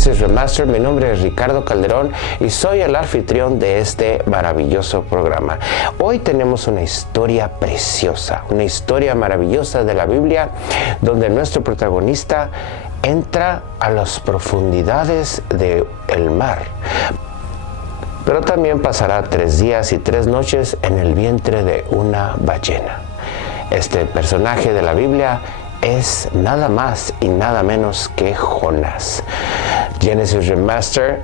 Génesis Remaster. Mi nombre es Ricardo Calderón y soy el anfitrión de este maravilloso programa. Hoy tenemos una historia preciosa, una historia maravillosa de la Biblia, donde nuestro protagonista entra a las profundidades del mar, pero también pasará 3 días y 3 noches en el vientre de una ballena. Este personaje de la Biblia es nada más y nada menos que Jonás. Genesis Remaster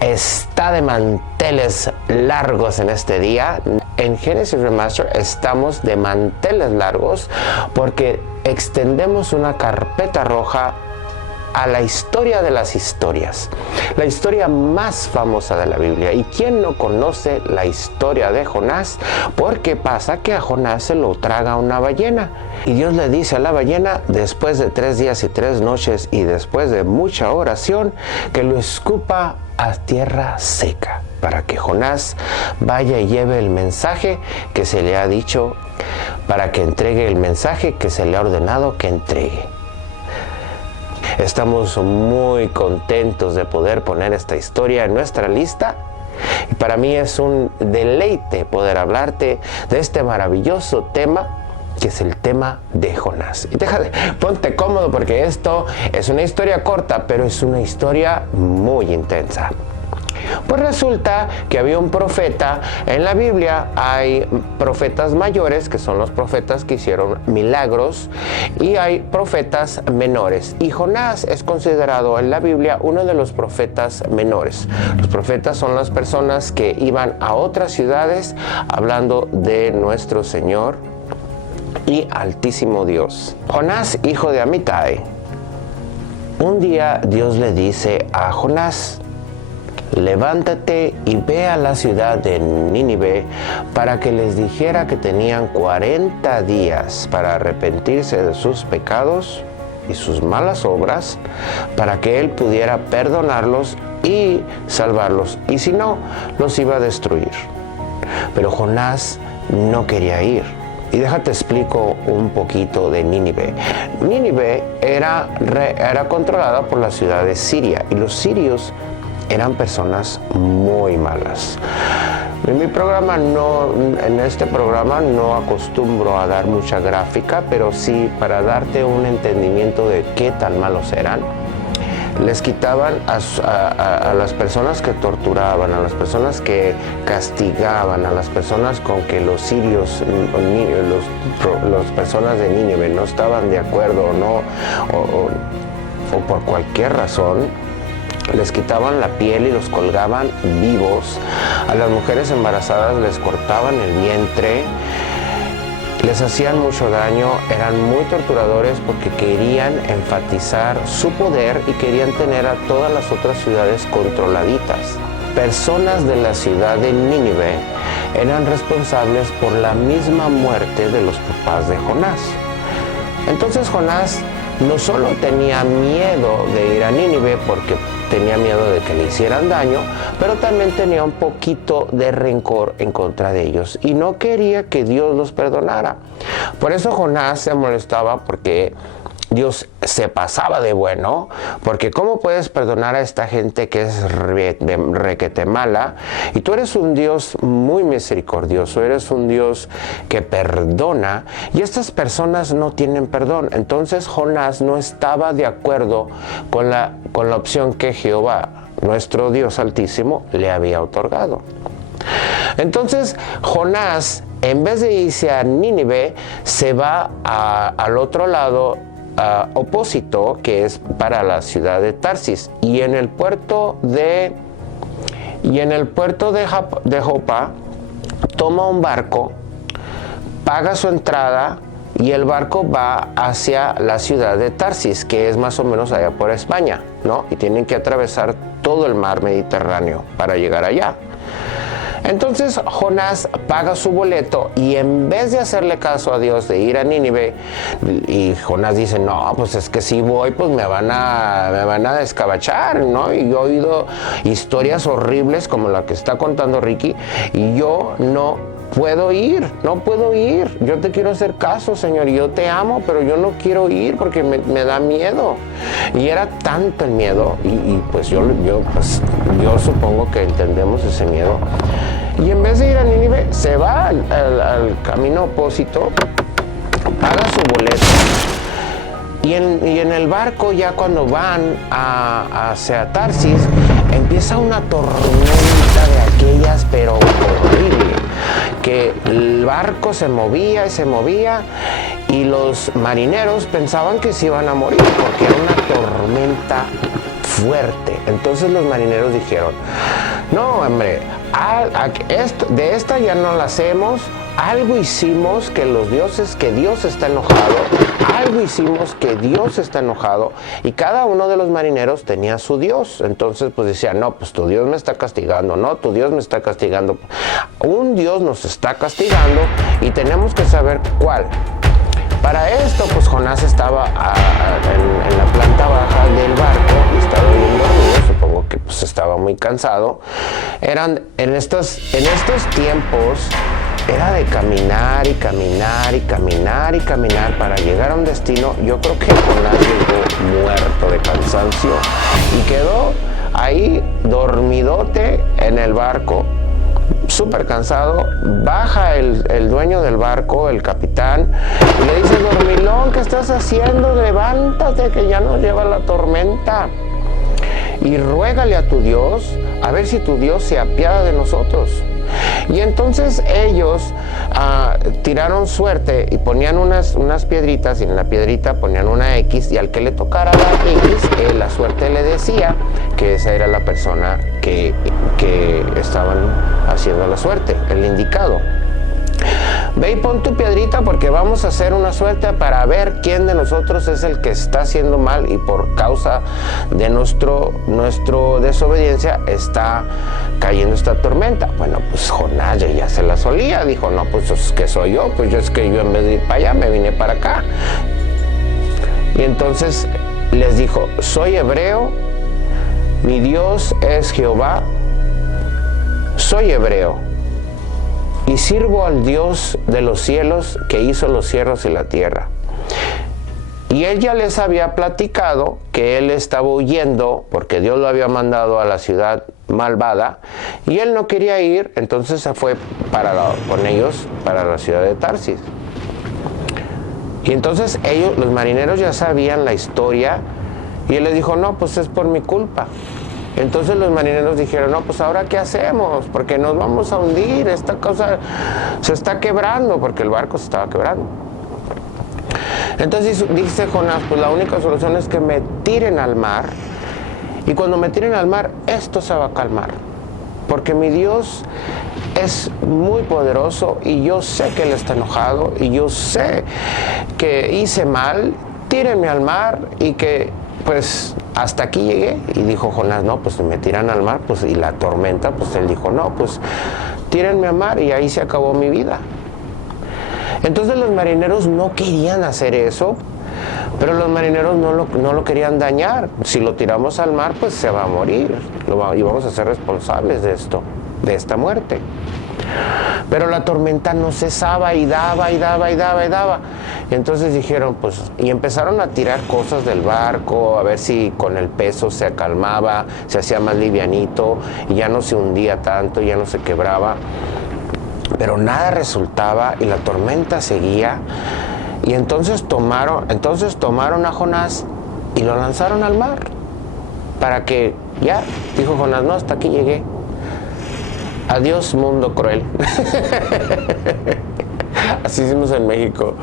está de manteles largos en este día. En Genesis Remaster estamos de manteles largos porque extendemos una carpeta roja a la historia de las historias, la historia más famosa de la Biblia. ¿Y quién no conoce la historia de Jonás? Porque pasa que a Jonás se lo traga una ballena. Y Dios le dice a la ballena, después de 3 días y 3 noches y después de mucha oración, que lo escupa a tierra seca, para que Jonás vaya y lleve el mensaje que se le ha dicho, para que entregue el mensaje que se le ha ordenado que entregue. Estamos muy contentos de poder poner esta historia en nuestra lista. Y para mí es un deleite poder hablarte de este maravilloso tema, que es el tema de Jonás. Y ponte cómodo porque esto es una historia corta, pero es una historia muy intensa. Pues resulta que había un profeta. En la Biblia hay profetas mayores, que son los profetas que hicieron milagros, y hay profetas menores. Y Jonás es considerado en la Biblia uno de los profetas menores. Los profetas son las personas que iban a otras ciudades hablando de nuestro Señor y Altísimo Dios. Jonás, hijo de Amitai. Un día Dios le dice a Jonás: levántate y ve a la ciudad de Nínive para que les dijera que tenían 40 días para arrepentirse de sus pecados y sus malas obras, para que él pudiera perdonarlos y salvarlos, y si no, los iba a destruir. Pero Jonás no quería ir. Y déjate explico un poquito de Nínive. Nínive era controlada por la ciudad de Siria, y los sirios eran personas muy malas. En este programa no acostumbro a dar mucha gráfica, pero sí para darte un entendimiento de qué tan malos eran. Les quitaban a las personas que torturaban, a las personas que castigaban, a las personas con que los sirios, las personas de Nínive no estaban de acuerdo o por cualquier razón, les quitaban la piel y los colgaban vivos. A las mujeres embarazadas les cortaban el vientre, les hacían mucho daño, eran muy torturadores porque querían enfatizar su poder y querían tener a todas las otras ciudades controladitas. Personas de la ciudad de Nínive eran responsables por la misma muerte de los papás de Jonás. Entonces Jonás no solo tenía miedo de ir a Nínive porque tenía miedo de que le hicieran daño, pero también tenía un poquito de rencor en contra de ellos y no quería que Dios los perdonara. Por eso Jonás se molestaba porque Dios se pasaba de bueno, porque ¿cómo puedes perdonar a esta gente que es requete mala? Y tú eres un Dios muy misericordioso, eres un Dios que perdona, y estas personas no tienen perdón. Entonces Jonás no estaba de acuerdo con la opción que Jehová, nuestro Dios Altísimo, le había otorgado. Entonces Jonás, en vez de irse a Nínive, se va al otro lado opósito, que es para la ciudad de Tarsis, y en el puerto de Jopa toma un barco, paga su entrada y el barco va hacia la ciudad de Tarsis, que es más o menos allá por España, ¿no? Y tienen que atravesar todo el mar Mediterráneo para llegar allá. Entonces Jonás paga su boleto y en vez de hacerle caso a Dios de ir a Nínive, y Jonás dice, no, pues es que si voy, pues me van a descabachar, ¿no? Y yo he oído historias horribles como la que está contando Ricky, y yo no puedo ir, no puedo ir. Yo te quiero hacer caso, Señor, y yo te amo, pero yo no quiero ir porque me da miedo. Y era tanto el miedo, y pues yo supongo que entendemos ese miedo. Y en vez de ir a Nínive, se va al camino opósito, paga su boleto. Y en el barco, ya cuando van hacia Tarsis, empieza una tormenta de aquellas, pero horrible, que el barco se movía y se movía, y los marineros pensaban que se iban a morir porque era una tormenta fuerte. Entonces los marineros dijeron, no, hombre, de esta ya no la hacemos. Algo hicimos que Dios está enojado. Algo hicimos que Dios está enojado. Y cada uno de los marineros tenía su Dios. Entonces pues decían, no, pues tu Dios me está castigando. No, tu Dios me está castigando. Un Dios nos está castigando y tenemos que saber cuál. Para esto, pues Jonás estaba en la planta baja del barco y estaba bien dormido. Supongo que pues estaba muy cansado. En estos tiempos era de caminar y caminar y caminar y caminar para llegar a un destino. Yo creo que Jonás llegó muerto de cansancio y quedó ahí dormidote en el barco, súper cansado. Baja el dueño del barco, el capitán, y le dice, dormilón, ¿qué estás haciendo? Levántate, que ya nos lleva la tormenta. Y ruégale a tu Dios, a ver si tu Dios se apiada de nosotros. Y entonces ellos tiraron suerte y ponían unas piedritas, y en la piedrita ponían una X, y al que le tocara la X, la suerte le decía que esa era la persona que estaban haciendo la suerte, el indicado. Ve y pon tu piedrita porque vamos a hacer una suerte para ver quién de nosotros es el que está haciendo mal, y por causa de nuestro desobediencia está cayendo esta tormenta. Bueno, pues Jonás ya se la solía, dijo, no, pues es que soy yo, pues yo en vez de ir para allá me vine para acá. Y entonces les dijo, soy hebreo, mi Dios es Jehová, soy hebreo y sirvo al Dios de los cielos que hizo los cielos y la tierra. Y él ya les había platicado que él estaba huyendo porque Dios lo había mandado a la ciudad malvada y él no quería ir, entonces se fue con ellos para la ciudad de Tarsis. Y entonces los marineros ya sabían la historia, y él les dijo, no, pues es por mi culpa. Entonces los marineros dijeron, no, pues ahora ¿qué hacemos? Porque nos vamos a hundir, esta cosa se está quebrando, porque el barco se estaba quebrando. Entonces dice Jonás, pues la única solución es que me tiren al mar, y cuando me tiren al mar, esto se va a calmar, porque mi Dios es muy poderoso y yo sé que Él está enojado y yo sé que hice mal, tírenme al mar y que pues hasta aquí llegué. Y dijo Jonás, no, pues me tiran al mar, pues y la tormenta, pues él dijo, no, pues tírenme al mar y ahí se acabó mi vida. Entonces los marineros no querían hacer eso, pero los marineros no lo querían dañar. Si lo tiramos al mar, pues se va a morir y vamos a ser responsables de esto, de esta muerte. Pero la tormenta no cesaba y daba y daba y daba y daba. Y entonces dijeron, pues, y empezaron a tirar cosas del barco, a ver si con el peso se calmaba, se hacía más livianito y ya no se hundía tanto, ya no se quebraba. Pero nada resultaba y la tormenta seguía. Y entonces tomaron a Jonás y lo lanzaron al mar. Para que, ya, dijo Jonás, no, hasta aquí llegué. Adiós, mundo cruel. Así hicimos en México.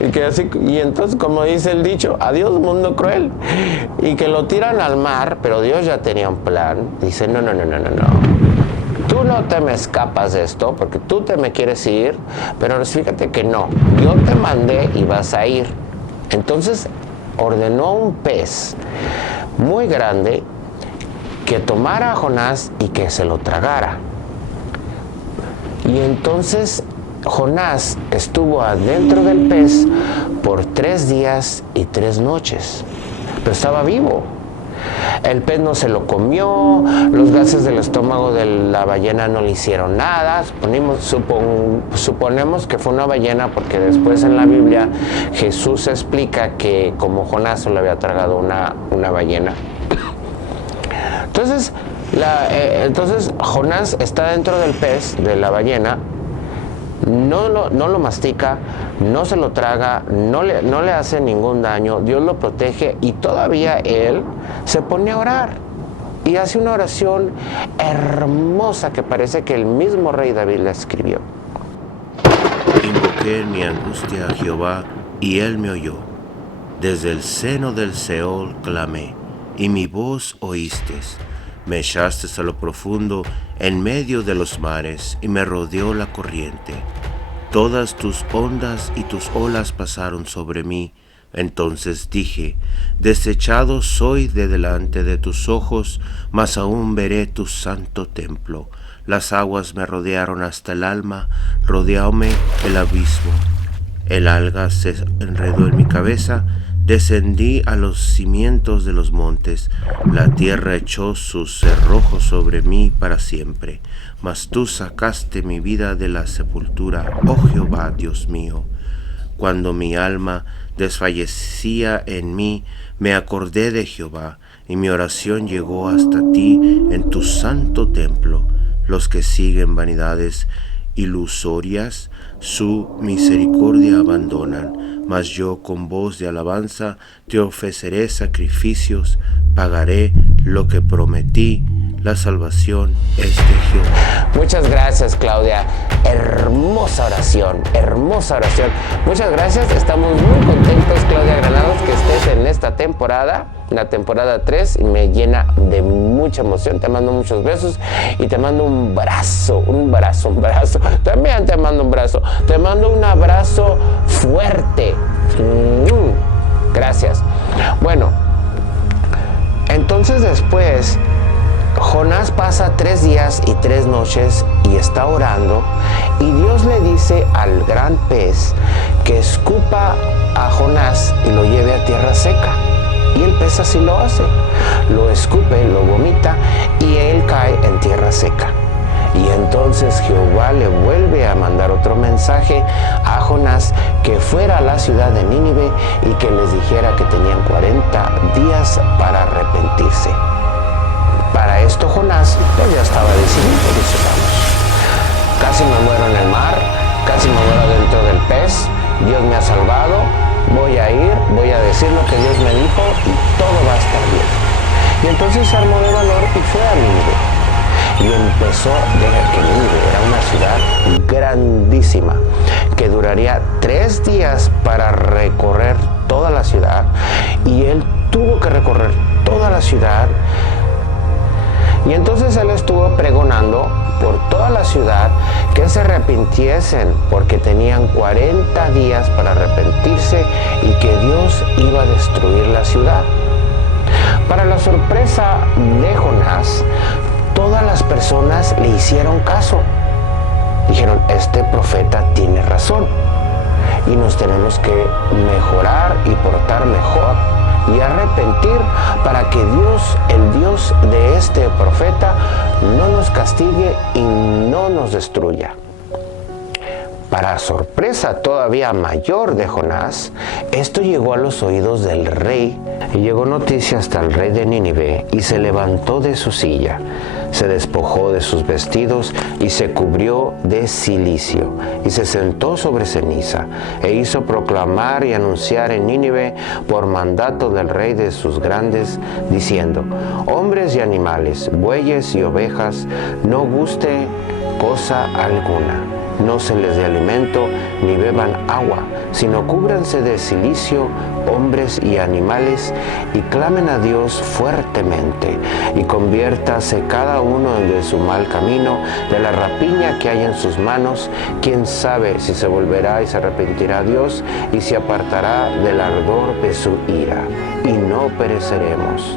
Y entonces, como dice el dicho, adiós, mundo cruel. Y que lo tiran al mar, pero Dios ya tenía un plan. Dice, no. Tú no te me escapas de esto, porque tú te me quieres ir, pero fíjate que no. Yo te mandé y vas a ir. Entonces, ordenó un pez muy grande que tomara a Jonás y que se lo tragara. Y entonces Jonás estuvo adentro del pez por 3 días y 3 noches, pero estaba vivo. El pez no se lo comió, los gases del estómago de la ballena no le hicieron nada. Suponemos que fue una ballena porque después en la Biblia Jesús explica que como Jonás se le había tragado una ballena. Entonces, Jonás está dentro del pez, de la ballena, no lo mastica, no se lo traga, no le hace ningún daño, Dios lo protege y todavía él se pone a orar y hace una oración hermosa que parece que el mismo rey David la escribió. Invoqué en mi angustia a Jehová y él me oyó. Desde el seno del Seol clamé y mi voz oístes. Me echaste a lo profundo en medio de los mares y me rodeó la corriente. Todas tus ondas y tus olas pasaron sobre mí. Entonces dije, desechado soy de delante de tus ojos, mas aún veré tu santo templo. Las aguas me rodearon hasta el alma, rodeóme el abismo. El alga se enredó en mi cabeza, descendí a los cimientos de los montes, la tierra echó sus cerrojos sobre mí para siempre. Mas tú sacaste mi vida de la sepultura, oh Jehová, Dios mío. Cuando mi alma desfallecía en mí, me acordé de Jehová, y mi oración llegó hasta ti en tu santo templo. Los que siguen vanidades ilusorias, su misericordia abandonan, mas yo con voz de alabanza te ofreceré sacrificios, pagaré lo que prometí, la salvación es de Jehová. Muchas gracias, Claudia. Hermosa oración, hermosa oración. Muchas gracias, estamos muy contentos, Claudia Granados, que estés en esta temporada, la temporada 3, y me llena de mucha emoción. Te mando muchos besos y te mando un brazo. También te mando un brazo. Te mando un abrazo fuerte. Gracias. Bueno, entonces después Jonás pasa 3 días y 3 noches y está orando, y Dios le dice al gran pez que escupa a Jonás y lo lleve a tierra seca. Y el pez así lo hace, lo escupe, lo vomita y él cae en tierra seca. Y entonces Jehová le vuelve a mandar otro mensaje a Jonás, que fuera a la ciudad de Nínive y que les dijera que tenían 40 días para arrepentirse. Para esto Jonás pues ya estaba decidido, dice, vamos, casi me muero en el mar, casi me muero dentro del pez, Dios me ha salvado, voy a ir, voy a decir lo que Dios me dijo y todo va a estar bien. Y entonces se armó de valor y fue a Nínive. Y empezó a ver que Nínive era una ciudad grandísima, que duraría 3 días para recorrer toda la ciudad. Y él tuvo que recorrer toda la ciudad. Y entonces él estuvo pregonando por toda la ciudad que se arrepintiesen, porque tenían 40 días para arrepentirse y que Dios iba a destruir la ciudad. Para la sorpresa de Jonás, todas las personas le hicieron caso. Dijeron, este profeta tiene razón y nos tenemos que mejorar y portar mejor y arrepentir para que Dios, el Dios de este profeta, no nos castigue y no nos destruya. Para sorpresa todavía mayor de Jonás, esto llegó a los oídos del rey, y llegó noticia hasta el rey de Nínive, y se levantó de su silla, se despojó de sus vestidos y se cubrió de cilicio, y se sentó sobre ceniza, e hizo proclamar y anunciar en Nínive por mandato del rey de sus grandes, diciendo, hombres y animales, bueyes y ovejas, no guste cosa alguna. No se les dé alimento ni beban agua, sino cúbranse de cilicio hombres y animales y clamen a Dios fuertemente y conviértase cada uno de su mal camino, de la rapiña que hay en sus manos. Quién sabe si se volverá y se arrepentirá Dios y se apartará del ardor de su ira y no pereceremos.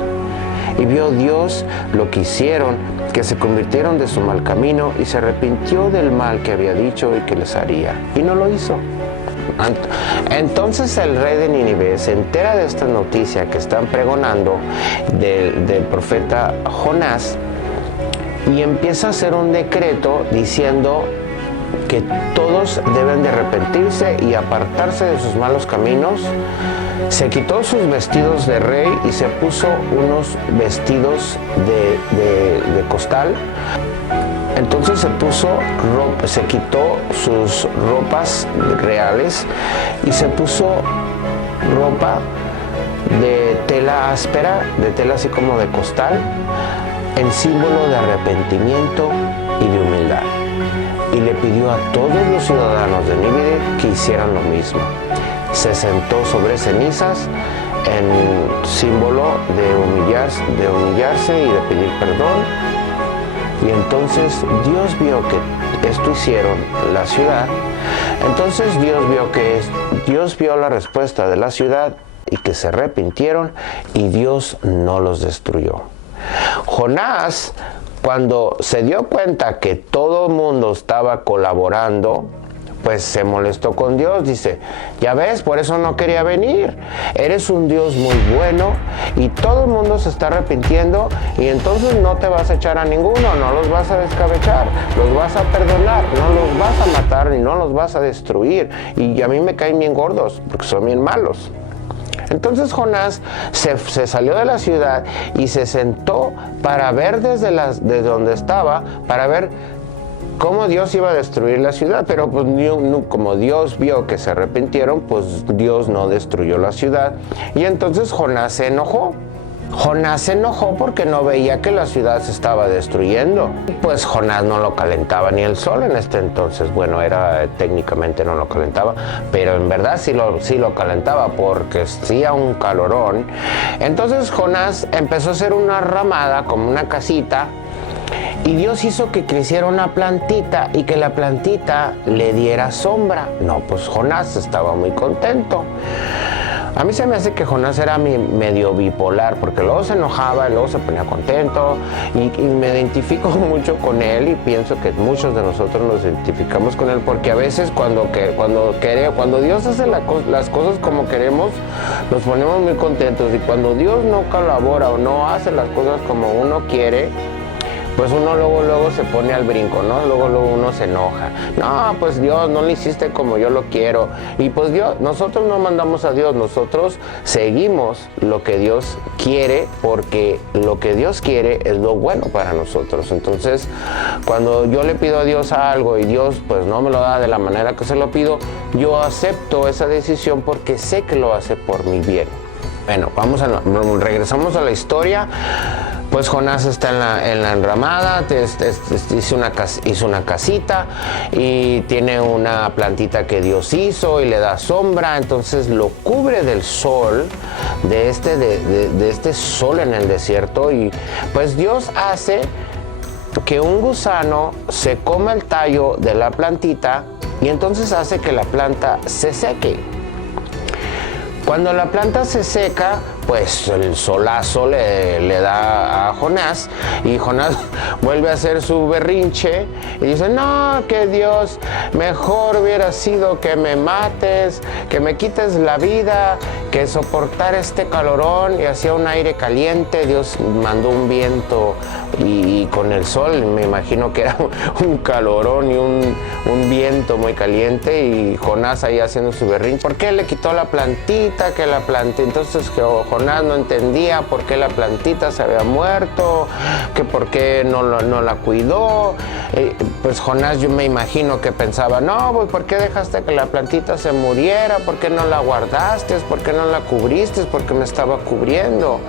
Y vio Dios lo que hicieron, que se convirtieron de su mal camino y se arrepintió del mal que había dicho y que les haría. Y no lo hizo. Entonces el rey de Nínive se entera de esta noticia que están pregonando del profeta Jonás y empieza a hacer un decreto diciendo que todos deben de arrepentirse y apartarse de sus malos caminos. Se quitó sus vestidos de rey y se puso unos vestidos de costal. Entonces se quitó sus ropas reales y se puso ropa de tela áspera, de tela así como de costal, en símbolo de arrepentimiento y de humildad. Y le pidió a todos los ciudadanos de Nínive que hicieran lo mismo. Se sentó sobre cenizas en símbolo de humillarse y de pedir perdón. Y entonces Dios vio que esto hicieron la ciudad. Entonces Dios vio la respuesta de la ciudad y que se arrepintieron y Dios no los destruyó. Jonás, cuando se dio cuenta que todo el mundo estaba colaborando, pues se molestó con Dios, dice, ya ves, por eso no quería venir, eres un Dios muy bueno y todo el mundo se está arrepintiendo y entonces no te vas a echar a ninguno, no los vas a descabechar, los vas a perdonar, no los vas a matar ni no los vas a destruir y a mí me caen bien gordos porque son bien malos. Entonces Jonás se salió de la ciudad y se sentó para ver desde donde estaba, para ver cómo Dios iba a destruir la ciudad, pero pues como Dios vio que se arrepintieron, pues Dios no destruyó la ciudad. Y entonces Jonás se enojó. Jonás se enojó porque no veía que la ciudad se estaba destruyendo. Pues Jonás no lo calentaba ni el sol en este entonces. Bueno, técnicamente no lo calentaba, pero en verdad sí lo calentaba porque hacía un calorón. Entonces Jonás empezó a hacer una ramada, como una casita, y Dios hizo que creciera una plantita y que la plantita le diera sombra. No, pues Jonás estaba muy contento. A mí se me hace que Jonás era medio bipolar, porque luego se enojaba y luego se ponía contento, y me identifico mucho con él y pienso que muchos de nosotros nos identificamos con él, porque a veces cuando Dios hace las cosas como queremos, nos ponemos muy contentos, y cuando Dios no colabora o no hace las cosas como uno quiere, pues uno luego se pone al brinco, ¿no? Luego uno se enoja. No, pues Dios, no lo hiciste como yo lo quiero. Y pues nosotros no mandamos a Dios, nosotros seguimos lo que Dios quiere, porque lo que Dios quiere es lo bueno para nosotros. Entonces, cuando yo le pido a Dios algo y Dios pues no me lo da de la manera que se lo pido, yo acepto esa decisión porque sé que lo hace por mi bien. Bueno, regresamos a la historia. Pues Jonás está en la enramada, hizo una casita y tiene una plantita que Dios hizo y le da sombra, entonces lo cubre del sol, de este sol en el desierto, y pues Dios hace que un gusano se coma el tallo de la plantita y entonces hace que la planta se seque. Cuando la planta se seca, pues el solazo le da a Jonás, y Jonás vuelve a hacer su berrinche y dice, no, que Dios, mejor hubiera sido que me mates, que me quites la vida, que soportar este calorón. Y hacía un aire caliente, Dios mandó un viento y con el sol, me imagino que era un calorón y un viento muy caliente, y Jonás ahí haciendo su berrinche. ¿Por qué le quitó la plantita? Que la plantita, entonces que Jonás no entendía por qué la plantita se había muerto, que por qué no la cuidó. Pues Jonás, yo me imagino que pensaba, no, pues ¿por qué dejaste que la plantita se muriera? ¿Por qué no la guardaste? ¿Por qué no la cubriste? Porque me estaba cubriendo.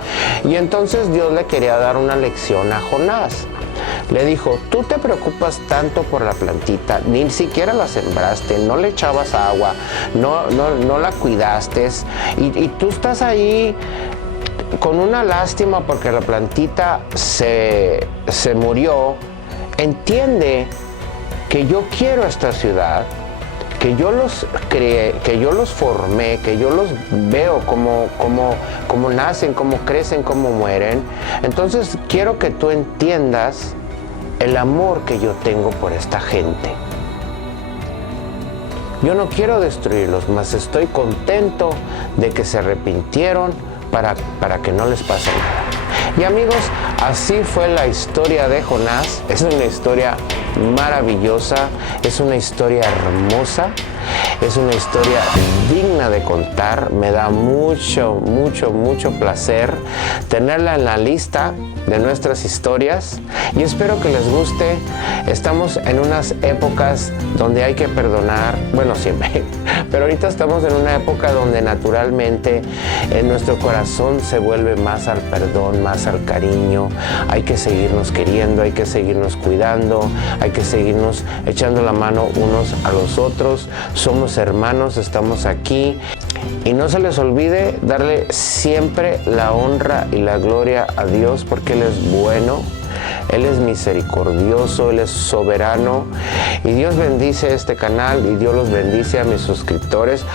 Y entonces Dios le quería dar una lección a Jonás. Le dijo, tú te preocupas tanto por la plantita, ni siquiera la sembraste, no le echabas agua, no la cuidaste, y tú estás ahí con una lástima porque la plantita se murió. Entiende que yo quiero esta ciudad, que yo los creé, que yo los formé, que yo los veo como nacen, cómo crecen, cómo mueren. Entonces quiero que tú entiendas el amor que yo tengo por esta gente. Yo no quiero destruirlos, mas estoy contento de que se arrepintieron para que no les pase nada. Y amigos, así fue la historia de Jonás. Es una historia maravillosa, es una historia hermosa, es una historia digna de contar. Me da mucho placer tenerla en la lista de nuestras historias y espero que les guste. Estamos en unas épocas donde hay que perdonar, bueno, siempre, pero ahorita estamos en una época donde naturalmente en nuestro corazón se vuelve más al perdón, más al cariño. Hay que seguirnos queriendo, hay que seguirnos cuidando, hay que seguirnos echando la mano unos a los otros. Somos hermanos, estamos aquí. Y no se les olvide darle siempre la honra y la gloria a Dios, porque Él es bueno, Él es misericordioso, Él es soberano. Y Dios bendice este canal y Dios los bendice a mis suscriptores.